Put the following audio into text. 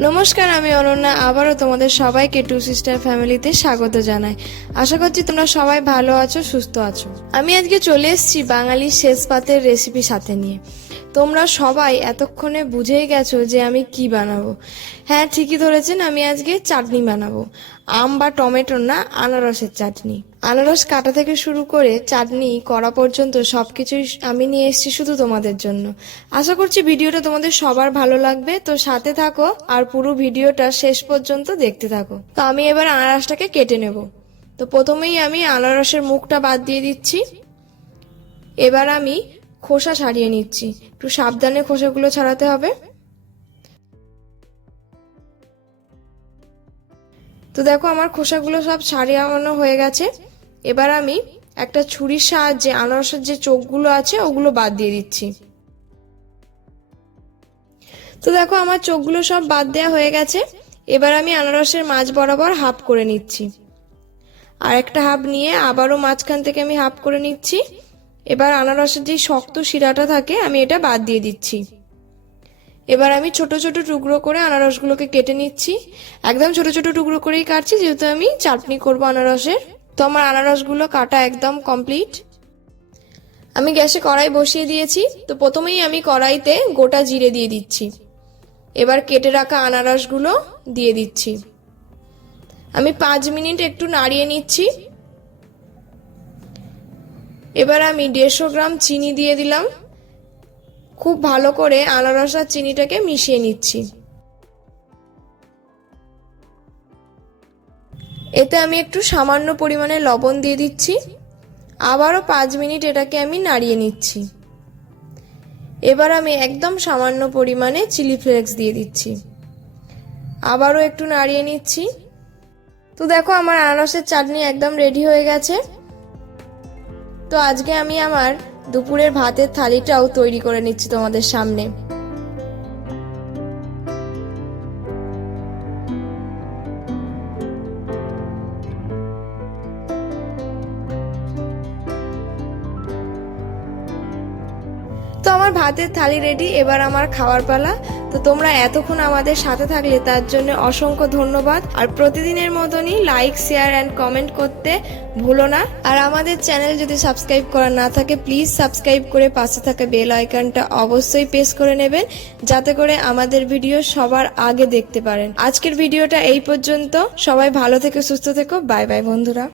নমস্কার, আমি অনন্যা। আবারও তোমাদের সবাইকে টু সিস্টার ফ্যামিলিতে স্বাগত জানাই। আশা করছি তোমরা সবাই ভালো আছো, সুস্থ আছো। আমি আজকে চলে এসেছি বাঙালির শেষ পাতের রেসিপি সাথে নিয়ে। তোমরা সবাই এতক্ষণে বুঝেই গেছো যে আমি কি বানাবো। হ্যাঁ ঠিকই ধরেছেন, আমি আজকে চাটনি বানাবো। আম বা টমেটোর না আনারসের চাটনি। আনারস কাটা থেকে শুরু করে চাটনি করা পর্যন্ত সবকিছুই আমি নিয়ে এসেছি শুধু তোমাদের জন্য। আশা করছি ভিডিওটা তোমাদের সবার ভালো লাগবে। তো সাথে থাকো আর পুরো ভিডিওটা শেষ পর্যন্ত দেখতে থাকো। তো আমি এবার আনারসটাকে কেটে নেব। তো প্রথমেই আমি আনারসের মুখটা বাদ দিয়ে দিচ্ছি। এবার আমি খোসা ছাড়িয়ে নিচ্ছি। একটু সাবধানে খোসাগুলো ছাড়াতে হবে। তো দেখো আমার খোসাগুলো সব ছাড়িয়ানো হয়ে গেছে। এবার আমি একটা ছুরির সাহায্যে, আনারসের যে চোখগুলো আছে, ওগুলো বাদ দিয়ে দিচ্ছি। তো দেখো আমার চোখগুলো সব বাদ দেওয়া হয়ে গেছে। এবার আমি আনারসের মাছ বরাবর হাফ করে নিচ্ছি। আর একটা হাফ নিয়ে আবারও মাঝখান থেকে আমি হাফ করে নিচ্ছি। এবার আনারসের যে শক্ত শিরাটা থাকে, আমি এটা বাদ দিয়ে দিচ্ছি। এবার আমি ছোট ছোট টুকরো করে আনারসগুলোকে কেটে নিচ্ছি। একদম ছোট ছোট টুকরো করেই কাটছি, যেহেতু আমি চাটনি করব আনারসের। তো আমার আনারসগুলো কাটা একদম কমপ্লিট। আমি গ্যাসে কড়াই বসিয়ে দিয়েছি, তো প্রথমেই আমি কড়াইতে গোটা জিরে দিয়ে দিচ্ছি। এবার কেটে রাখা আনারসগুলো দিয়ে দিচ্ছি। আমি পাঁচ মিনিট একটু নাড়িয়ে নিচ্ছি। এবার আমি দেড়শো গ্রাম চিনি দিয়ে দিলাম। খুব ভালো করে আনারস আর চিনিটাকে মিশিয়ে নিচ্ছি। এতে আমি একটু সামান্য পরিমাণে লবণ দিয়ে দিচ্ছি। আবারও পাঁচ মিনিট এটাকে আমি নাড়িয়ে নিচ্ছি। এবার আমি একদম সামান্য পরিমাণে চিলি ফ্লেক্স দিয়ে দিচ্ছি। আবারও একটু নাড়িয়ে নিচ্ছি। তো দেখো আমার আনারসের চাটনি একদম রেডি হয়ে গেছে। তো আজকে আমি আমার দুপুরের ভাতের থালিটাও তৈরি করে নিচ্ছি তোমাদের সামনে। তো আমার ভাতের থালি রেডি এবার আমার খাওয়ার পালা। তো তোমরা এতক্ষণ আমাদের সাথে থাকলে, তার জন্য অসংখ্য ধন্যবাদ। আর প্রতিদিনের মতনই লাইক শেয়ার অ্যান্ড কমেন্ট করতে ভুলো না। আর আমাদের চ্যানেল যদি সাবস্ক্রাইব করা না থাকে প্লিজ সাবস্ক্রাইব করে পাশে থাকা বেল আইকনটা অবশ্যই প্রেস করে নেবেন, যাতে করে আমাদের ভিডিও সবার আগে দেখতে পারেন। আজকের ভিডিওটা এই পর্যন্ত। সবাই ভালো থেকে, সুস্থ থেকো। বাই বাই বন্ধুরা।